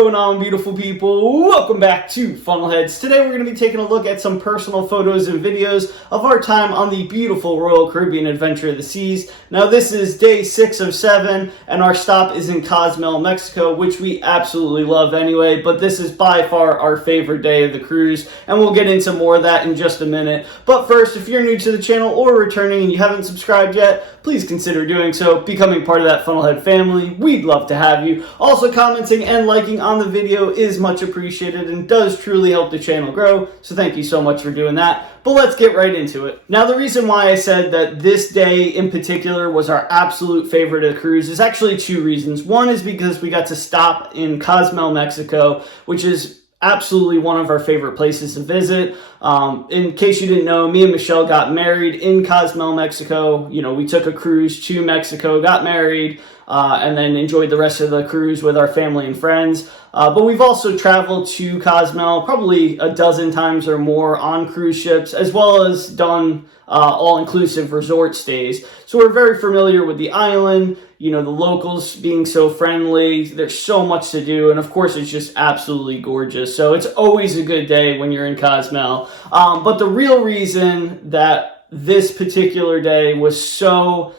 going on, beautiful people? Welcome back to Funnelheads. Today we're going to be taking a look at some personal photos and videos of our time on the beautiful Royal Caribbean Adventure of the Seas. Now this is day 6 of 7 and our stop is in Cozumel, Mexico, which we absolutely love anyway, but this is by far our favorite day of the cruise and we'll get into more of that in just a minute. But first, if you're new to the channel or returning and you haven't subscribed yet, please consider doing so, becoming part of that Funnelhead family. We'd love to have you. Also, commenting and liking on the video is much appreciated and does truly help the channel grow, so thank you so much for doing that. But let's get right into it. Now, the reason why I said that this day in particular was our absolute favorite of the cruise is actually two reasons. One is because we got to stop in Cozumel, Mexico, which is absolutely one of our favorite places to visit. In case you didn't know, me and Michelle got married in Cozumel, Mexico. You know, we took a cruise to Mexico, got married, and then enjoyed the rest of the cruise with our family and friends. But we've also traveled to Cozumel probably a dozen times or more on cruise ships, as well as done all-inclusive resort stays. So we're very familiar with the island, you know, the locals being so friendly. There's so much to do, and of course it's just absolutely gorgeous. So it's always a good day when you're in Cozumel. But the real reason that this particular day was so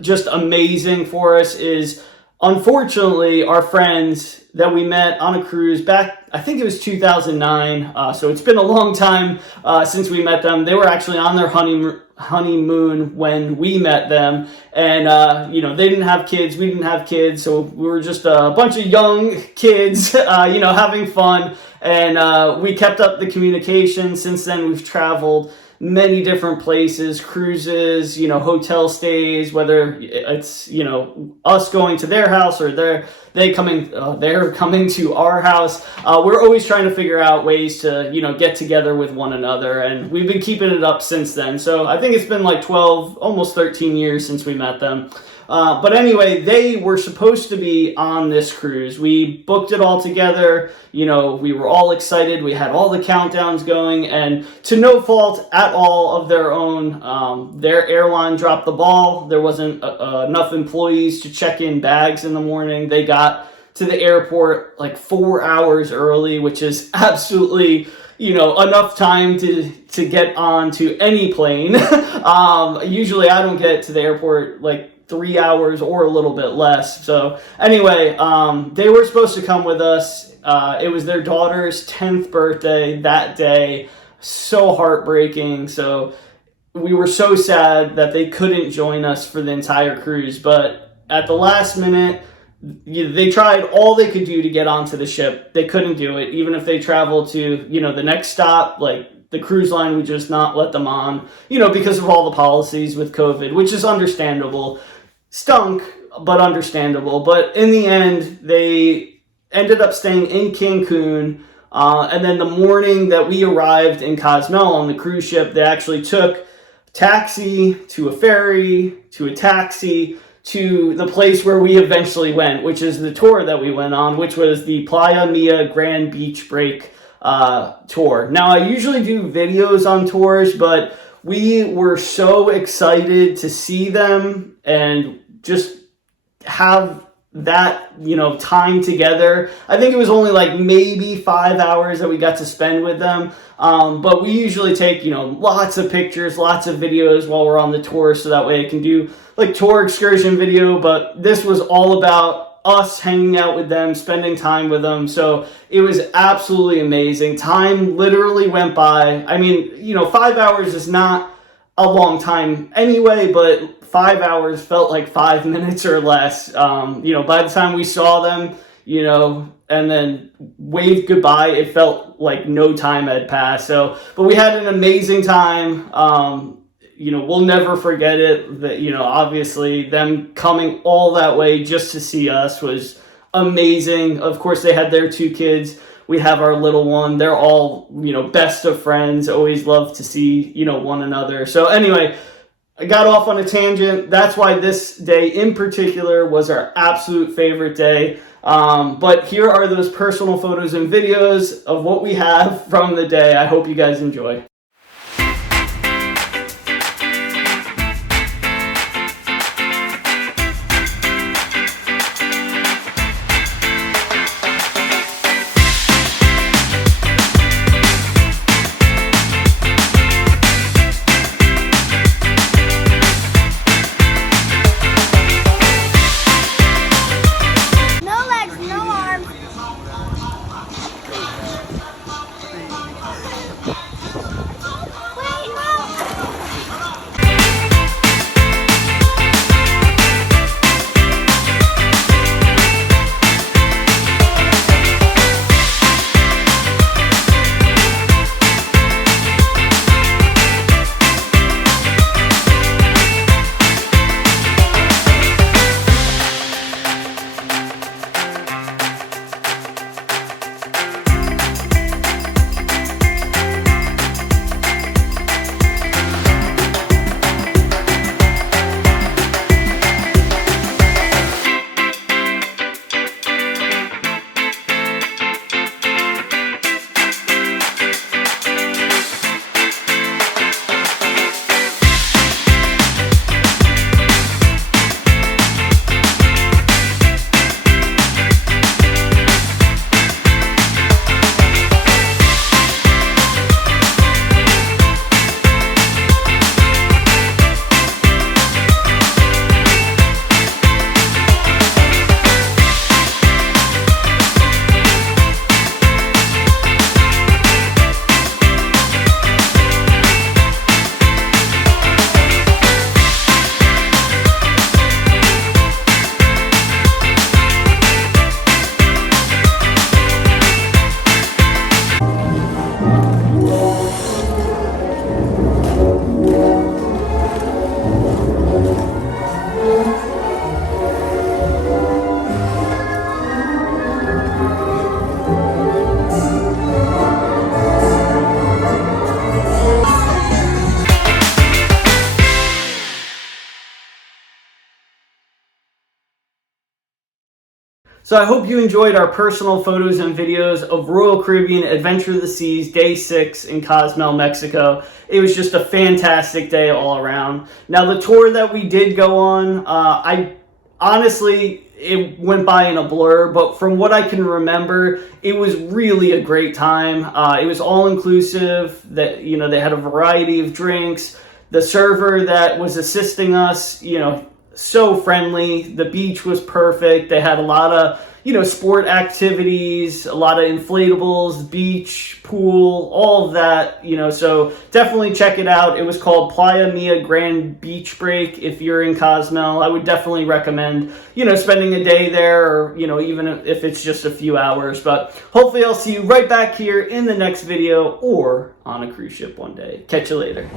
just amazing for us is, unfortunately, our friends that we met on a cruise back, I think it was 2009, so it's been a long time since we met them. They were actually on their honeymoon when we met them, and you know, they didn't have kids, we didn't have kids, so we were just a bunch of young kids, you know, having fun, and we kept up the communication. Since then, we've traveled many different places, cruises, you know, hotel stays, whether it's, you know, us going to their house or they're coming to our house. We're always trying to figure out ways to, you know, get together with one another, and we've been keeping it up since then. So I think it's been like 12, almost 13 years since we met them. But anyway, they were supposed to be on this cruise. We booked it all together. You know, we were all excited. We had all the countdowns going, and to no fault at all of their own, their airline dropped the ball. There wasn't enough employees to check in bags in the morning. They got to the airport like 4 hours early, which is absolutely, you know, enough time to get onto any plane. Usually I don't get to the airport like 3 hours or a little bit less. So anyway, they were supposed to come with us. It was their daughter's 10th birthday that day. So heartbreaking. So we were so sad that they couldn't join us for the entire cruise. But at the last minute, they tried all they could do to get onto the ship. They couldn't do it. Even if they traveled to, you know, the next stop, like the cruise line would just not let them on, you know, because of all the policies with COVID, which is understandable. Stunk, but understandable. But in the end, they ended up staying in Cancun. And then the morning that we arrived in Cozumel on the cruise ship, they actually took taxi to a ferry to a taxi to the place where we eventually went, which is the tour that we went on, which was the Playa Mia Grand Beach Break tour. Now, I usually do videos on tours, but we were so excited to see them and just have that, you know, time together. I think it was only like maybe 5 hours that we got to spend with them. But we usually take, you know, lots of pictures, lots of videos while we're on the tour, so that way I can do like tour excursion video. But this was all about us hanging out with them, spending time with them. So it was absolutely amazing. Time literally went by. I mean, you know, 5 hours is not a long time anyway, but 5 hours felt like 5 minutes or less. You know, by the time we saw them, you know, and then waved goodbye, it felt like no time had passed. So, but we had an amazing time. You know, we'll never forget it. That, you know, obviously them coming all that way just to see us was amazing. Of course, they had their 2 kids. We have our little one. They're all, you know, best of friends. Always love to see, you know, one another. So anyway, I got off on a tangent. That's why this day in particular was our absolute favorite day. But here are those personal photos and videos of what we have from the day. I hope you guys enjoy. So I hope you enjoyed our personal photos and videos of Royal Caribbean Adventure of the Seas Day 6 in Cozumel, Mexico. It was just a fantastic day all around. Now the tour that we did go on, I honestly, it went by in a blur, but from what I can remember, it was really a great time. It was all inclusive. That, you know, they had a variety of drinks. The server that was assisting us, you know, so friendly. The beach was perfect. They had a lot of, you know, sport activities, a lot of inflatables, beach, pool, all of that, you know, so definitely check it out. It was called Playa Mia Grand Beach Break. If you're in Cozumel, I would definitely recommend, you know, spending a day there, or, you know, even if it's just a few hours. But hopefully I'll see you right back here in the next video or on a cruise ship one day. Catch you later.